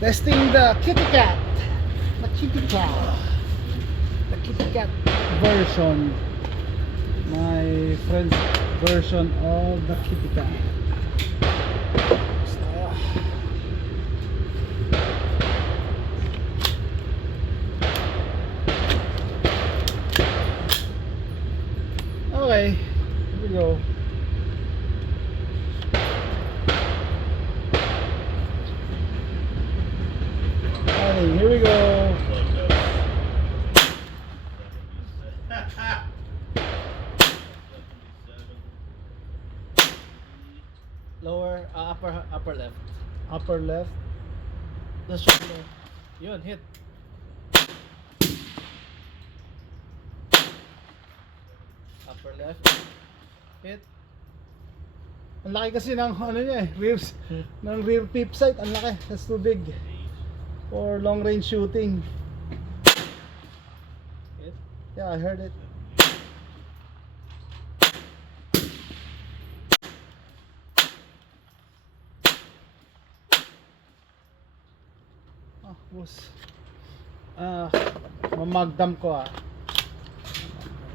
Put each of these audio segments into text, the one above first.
Testing the kitty cat. The kitty cat. The kitty cat version. My friend's version of the kitty cat. Okay, here we go. Alright, here we go. Lower, upper left. Upper left. The shoulder. Yun, hit. Upper left. Hit. Ang laki kasi ng ano niya eh, ng rear pip sight, ang laki. That's too big for long range shooting. Hit. Yeah, I heard it. Ah, boss. Mamagdam ko ah.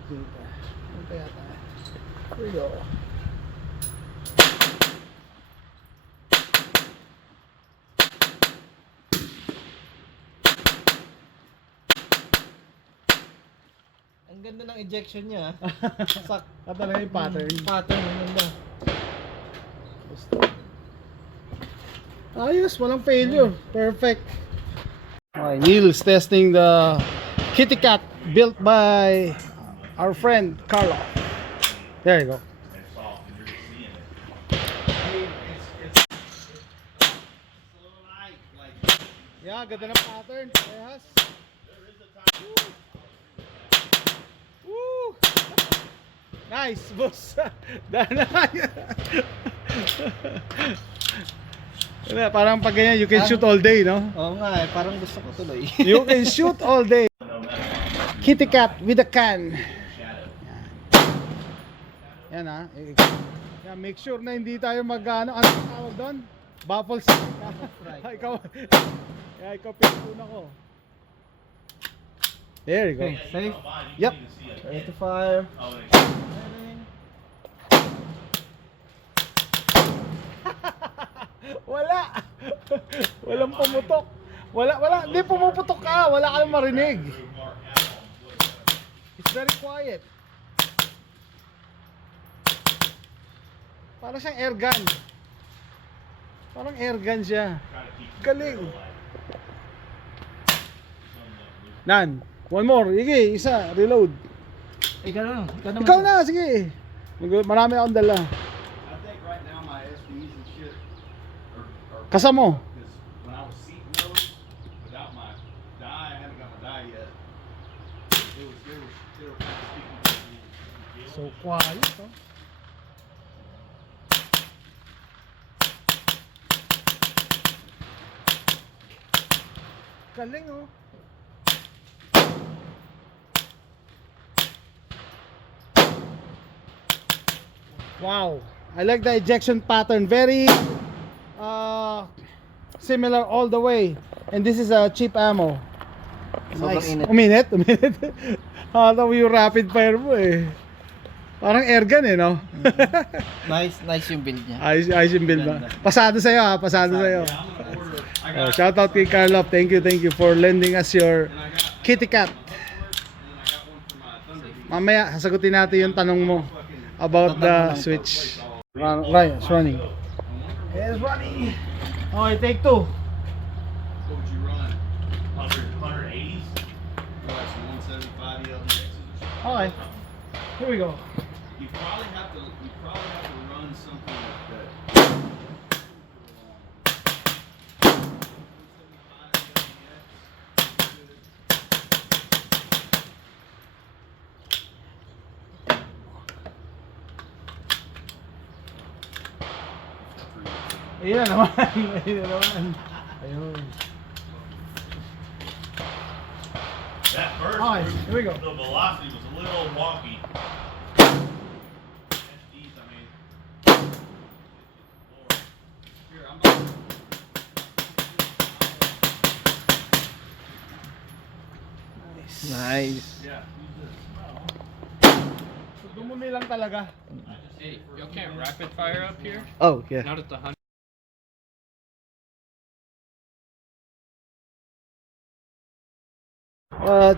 Dito. Ito yata. Here we go. Ang ganda ng ejection niya. Sak. Talaga yung pattern. Pattern, ang ganda. Ayos, walang failure. Perfect. Okay, Neil's testing the kitty cat built by our friend Carlo. There you go. Yeah, ganda ng pattern. Yes. Woo! Nice, boss. Wala, parang pag ganyan, you can shoot all day, no? Oo nga eh, parang gusto ko tuloy. You can shoot all day. Kitty cat with a can. Yan ha. Yan, make sure na hindi tayo ano tawag doon? Baffle stick. Ikaw. Yeah, ikaw pinuna ko. There you go. Okay, safe. Yep. Ready to fire. Wala. Walang pumutok. Wala. Hindi pumuputok ka. Wala ka nang marinig. It's very quiet. Parang siyang air gun. Parang air gun siya. Galing. Nan. One more. Sige, isa. Reload. Ikaw na. Ikaw na. Sige. Marami akong dala. I think right now my SPs and shit are Kasamo. because when I was seating those without my die, I haven't got my die yet. They were kind of speaking to me. So quiet. Oh. Galing oh. Wow, I like the ejection pattern. Very similar all the way. And this is a cheap ammo. Sobrang init. Uminit? Hala mo yung rapid fire mo eh. Parang air gun eh, no? Nice yung build niya. Ayos yung build ba? Pasado sa'yo ha, pasado sa'yo. Yeah, I'm gonna order. I Oh, got shout out kay Carlo. Thank you for lending us your and I got kitty cat. and then I got one for my Thunder Beat. Mamaya, sasagutin natin yung tanong mo about the switch. Right, it's running. It's running. Okay, take two. What would you run? 180s? Or like some 175 LDXs or something? Okay, here we go. You probably have to run something like that. Ayun na naman. Ayun na naman. Ayun. That first, Alright, here we go. the velocity was a little wonky. SDs, I mean. Here, I'm about to Nice. Yeah, use this. So, dumumi lang talaga. Hey, y'all can't rapid fire up here? Oh, yeah. Not at the 100.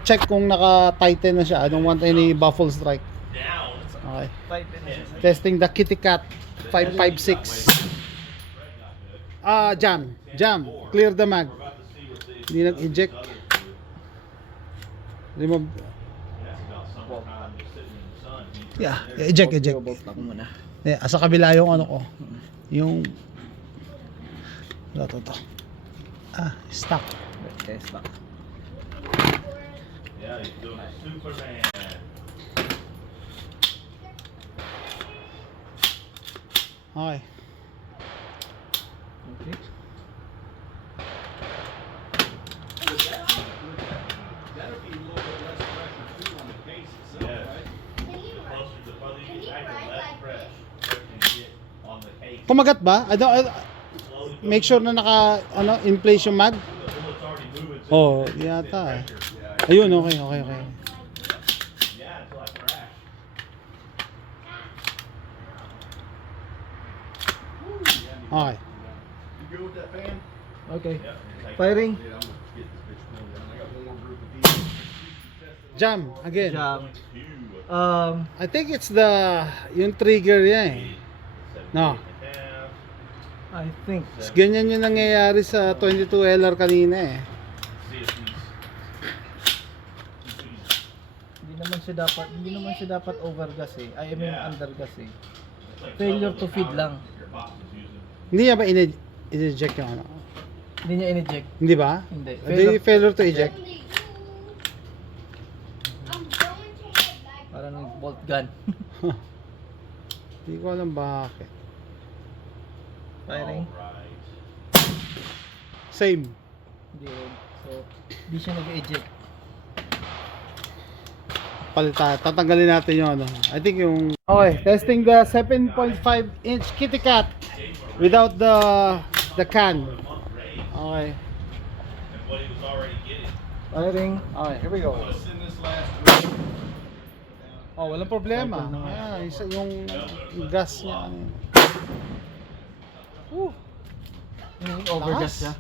Check kung naka-tighten na siya. I don't want any baffle strike. Down. Okay. Tighten na siya. Testing the Kitty Cat 556. Jam. Clear the mag. Hindi nag-eject. Remove. Yeah, eject. Ako muna. Yeah, sa kabila yung ano ko. Yung to. Stuck. Test back. Yeah, he's doing a Superman. Okay. Okay. That'll be a little bit less pressure too on the case itself, Yes. right? The further you get back, the less pressure you get on the case. Kumagat ba? Slowly Make sure na naka in place yung mag. the bullet's already moving. Oh, yata eh. Ayun, okay. Yeah, until I crash. Okay. You good with that fan? Okay. Yep. Take Firing. Yeah, I'm gonna get this bitch cooled down. I got one more group of these. Jam again. Jam. two, I think it's yung trigger niya eh. No. I think. Ganyan yung nangyayari sa 22LR kanina eh. See if Hindi naman siya dapat overgas eh. I mean Yeah. undergas eh. it's like Failure trouble to feed power lang. Your box is using. Hindi niya ba in-eject yung ano? Hindi niya in-eject. Hindi ba? Hindi. Failure to eject. Parang bolt gun. Hindi ko alam bakit. Firing. Alright. Same. Hindi rin. So, hindi siya nag-eject. Palita. Tatanggalin natin yung ano. I think yung... Okay, testing the 7.5 inch Kitty Cat without the can. Okay. And what he was already getting. Firing. Okay, here we go. I'm gonna send this last group down. Oh, walang problema. Yung gas niya. Ano yun. Woo. Overgas siya.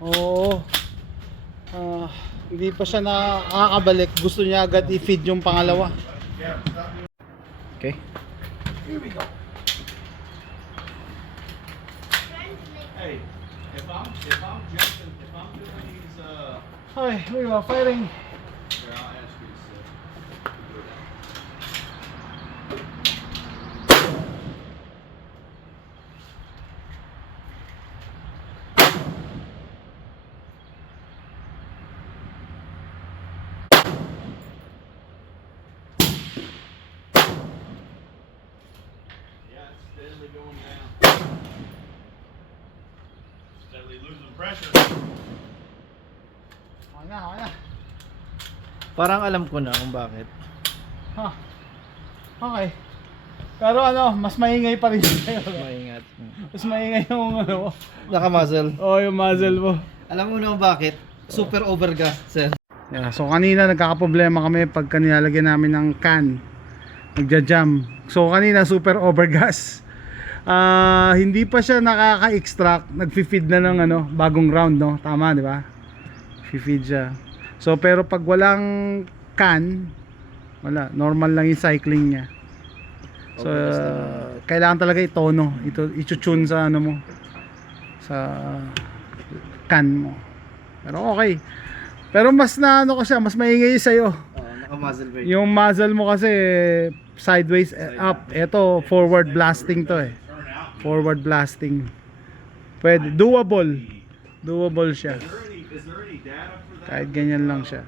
Oo. Hindi pa siya nakakabalik. Gusto niya agad i-feed yung pangalawa. Okay. Hey, if I'm jumping, if I'm doing these, Okay, here we go. Firing. here, I'll ask you to do it. Yeah, it's steadily going down. Steadily losing pressure. Okay na. Parang alam ko na kung bakit. Okay. Pero ano, mas maingay pa rin siya. Maingat. Mas maingay yung ano. Naka-muzzle. Oh, yung muzzle mo. Alam mo na kung bakit? Super overgas, sir. Yeah, so kanina nagkakaproblema kami pag nilalagyan namin ng can. Nagja-jam. So kanina super overgas. Hindi pa siya nakaka-extract, nagfi-feed na ng ano, bagong round, no? Tama, di ba? Fi-feed siya. So pero pag walang can, wala, normal lang yung cycling niya. So kailangan talaga itono, i-tune sa ano mo, sa can mo. Pero okay. Pero mas na ano ko siya, mas maingay sa'yo. Naka-muzzle brake. Yung muzzle mo kasi sideways up. Ito forward blasting to eh. Forward blasting. Pwede, doable. Doable siya. Is there any data for that? Kahit ganyan lang siya.